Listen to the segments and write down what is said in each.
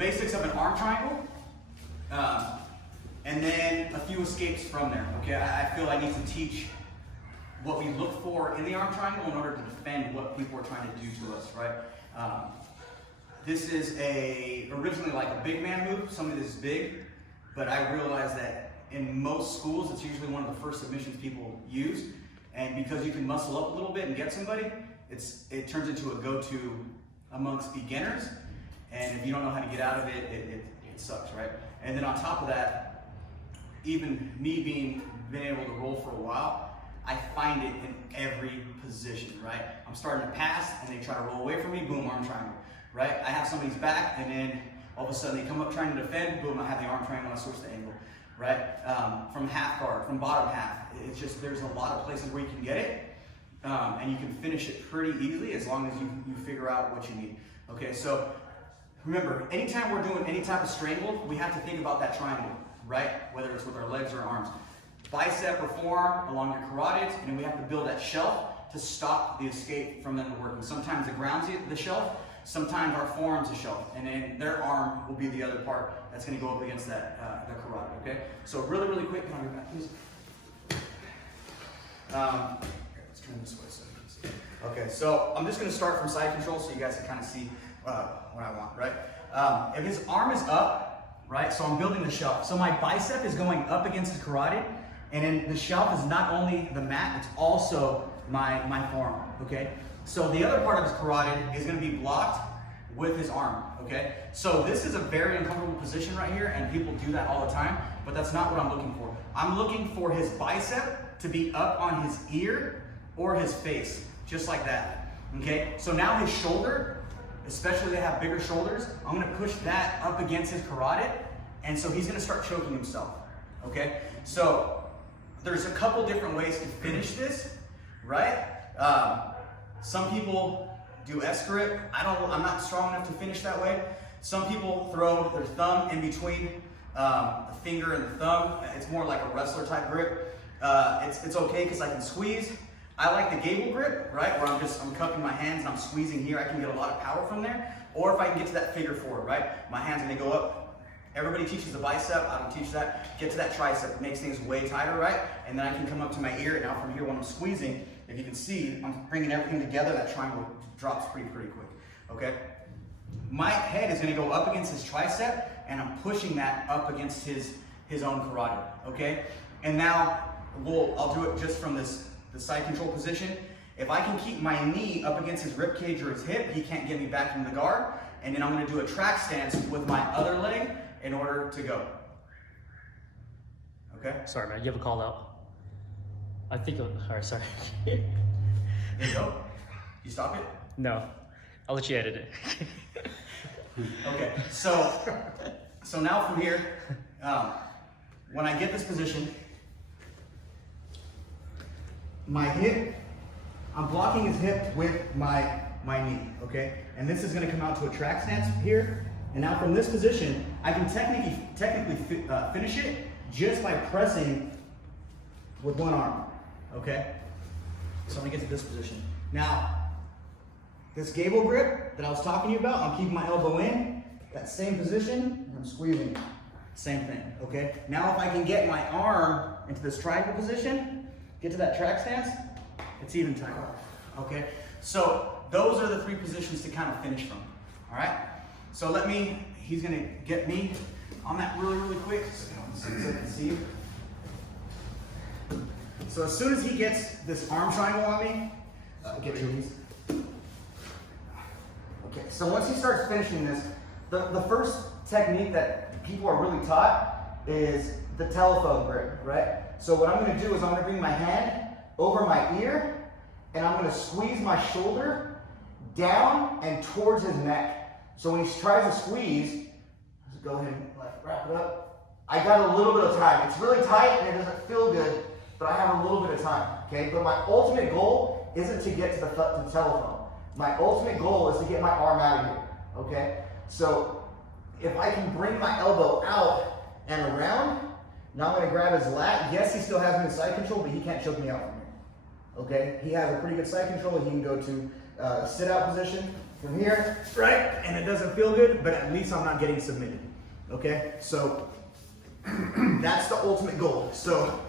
basics of an arm triangle, and then a few escapes from there. Okay, I feel I need to teach what we look for in the arm triangle in order to defend what people are trying to do to us, right? This is originally like a big man move, somebody this big, but I realized that in most schools, it's usually one of the first submissions people use, and because you can muscle up a little bit and get somebody, it turns into a go-to amongst beginners, and if you don't know how to get out of it, it sucks, right? And then on top of that, even me being able to roll for a while, I find it in every position, right? I'm starting to pass and they try to roll away from me, boom, arm triangle, right? I have somebody's back and then all of a sudden they come up trying to defend, boom, I have the arm triangle, I switch the angle, right? From half guard, from bottom half, it's just, there's a lot of places where you can get it and you can finish it pretty easily as long as you figure out what you need. Okay, so remember, anytime we're doing any type of strangle, we have to think about that triangle, right? Whether it's with our legs or arms. Bicep or forearm along your carotids, and then we have to build that shelf to stop the escape from them working. Sometimes the ground's the shelf, sometimes our forearm's the shelf, and then their arm will be the other part that's going to go up against that the carotid. Okay, so really, really quick, get on your back, please. Let's turn this way so you can see. Okay, so I'm just going to start from side control so you guys can kind of see what I want, right? If his arm is up, right, so I'm building the shelf. So my bicep is going up against his carotid, and then the shelf is not only the mat, it's also my forearm, okay? So the other part of his carotid is gonna be blocked with his arm, okay? So this is a very uncomfortable position right here, and people do that all the time, but that's not what I'm looking for. I'm looking for his bicep to be up on his ear or his face, just like that, okay? So now his shoulder, especially they have bigger shoulders, I'm gonna push that up against his carotid, and so he's gonna start choking himself, okay? So there's a couple different ways to finish this, right? Some people do S-grip. I'm not strong enough to finish that way. Some people throw their thumb in between the finger and the thumb. It's more like a wrestler type grip. It's okay because I can squeeze. I like the gable grip, right? Where I'm cupping my hands and I'm squeezing here. I can get a lot of power from there. Or if I can get to that figure four, right? My hands are gonna go up. Everybody teaches the bicep, I don't teach that. Get to that tricep, it makes things way tighter, right? And then I can come up to my ear, and now from here when I'm squeezing, if you can see, I'm bringing everything together, that triangle drops pretty quick, okay? My head is gonna go up against his tricep, and I'm pushing that up against his own carotid, okay? And now, I'll do it just from the side control position. If I can keep my knee up against his rib cage or his hip, he can't get me back in the guard, and then I'm gonna do a track stance with my other leg in order to go. Okay? Sorry, man, you have a call out. I think, alright, sorry. There you go. You stop it? No, I'll let you edit it. Okay, so now from here, when I get this position, my hip, I'm blocking his hip with my knee, okay? And this is gonna come out to a track stance here. And now from this position, I can technically finish it just by pressing with one arm, okay? So I'm gonna get to this position. Now, this gable grip that I was talking to you about, I'm keeping my elbow in, that same position, and I'm squeezing, same thing, okay? Now if I can get my arm into this triangle position, get to that track stance, it's even tighter, okay? So those are the three positions to kind of finish from, all right? So he's gonna get me on that really, really quick, so I can see. So as soon as he gets this arm triangle on me, get your knees. Okay, so once he starts finishing this, the first technique that people are really taught is the telephone grip, right? So what I'm gonna do is I'm gonna bring my hand over my ear, and I'm gonna squeeze my shoulder down and towards his neck. So when he tries to squeeze, just go ahead and wrap it up. I got a little bit of time. It's really tight and it doesn't feel good, but I have a little bit of time, okay? But my ultimate goal isn't to get to the telephone. My ultimate goal is to get my arm out of here, okay? So if I can bring my elbow out and around, now I'm gonna grab his lat. Yes, he still has me in side control, but he can't choke me out from here, okay? He has a pretty good side control. He can go to sit out position, from here, right? And it doesn't feel good, but at least I'm not getting submitted, okay? So that's the ultimate goal. So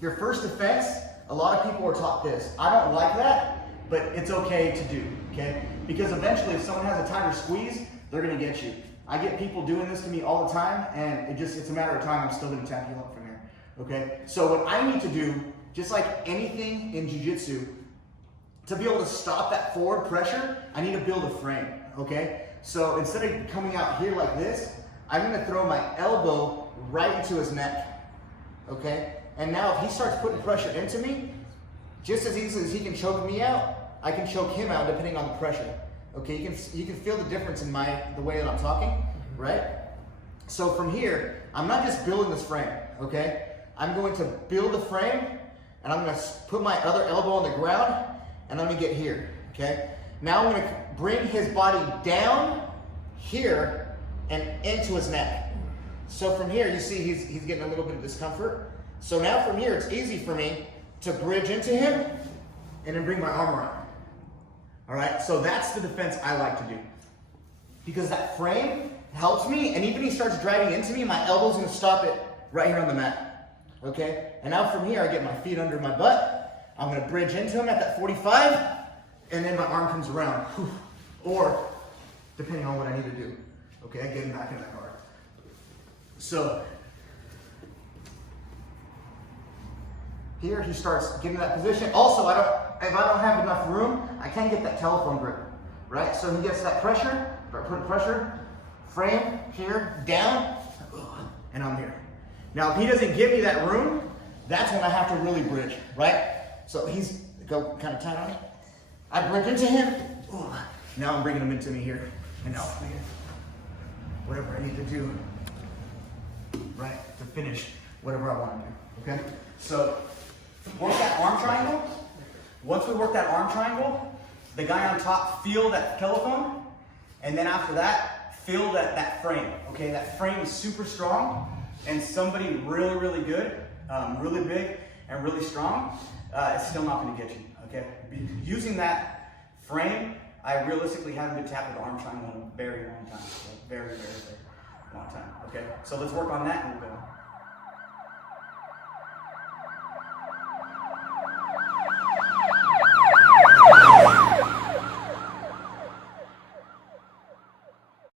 your first defense, a lot of people are taught this. I don't like that, but it's okay to do, okay? Because eventually if someone has a tighter squeeze, they're gonna get you. I get people doing this to me all the time, and it's a matter of time, I'm still gonna tap you up from here, okay? So what I need to do, just like anything in jiu-jitsu, to be able to stop that forward pressure, I need to build a frame, okay? So instead of coming out here like this, I'm gonna throw my elbow right into his neck, okay? And now if he starts putting pressure into me, just as easily as he can choke me out, I can choke him out depending on the pressure, okay? You can feel the difference in the way that I'm talking, right? So from here, I'm not just building this frame, okay? I'm going to build the frame, and I'm gonna put my other elbow on the ground, and I'm gonna get here, okay? Now I'm gonna bring his body down here and into his neck. So from here, you see he's getting a little bit of discomfort. So now from here, it's easy for me to bridge into him and then bring my arm around. All right, so that's the defense I like to do. Because that frame helps me, and even if he starts dragging into me, my elbow's gonna stop it right here on the mat, okay? And now from here, I get my feet under my butt. I'm gonna bridge into him at that 45, and then my arm comes around. Or, depending on what I need to do. Okay, I get him back in that guard. So, here he starts getting that position. Also, if I don't have enough room, I can't get that telephone grip, right? So he gets that pressure, start putting pressure, frame, here, down, and I'm here. Now, if he doesn't give me that room, that's when I have to really bridge, right? So he's go kind of tight on it. I bridge into him. Ooh. Now I'm bringing him into me here. And now I'm here. Whatever I need to do, right, to finish whatever I want to do, okay? So work that arm triangle. Once we work that arm triangle, the guy on top feel that telephone, and then after that, feel that frame, okay? That frame is super strong, and somebody really, really good, really big, and really strong, it's still not gonna get you, okay? Using that frame, I realistically haven't been tapped with the arm triangle in a very long time, very, very, very long time, okay? So let's work on that and we'll go.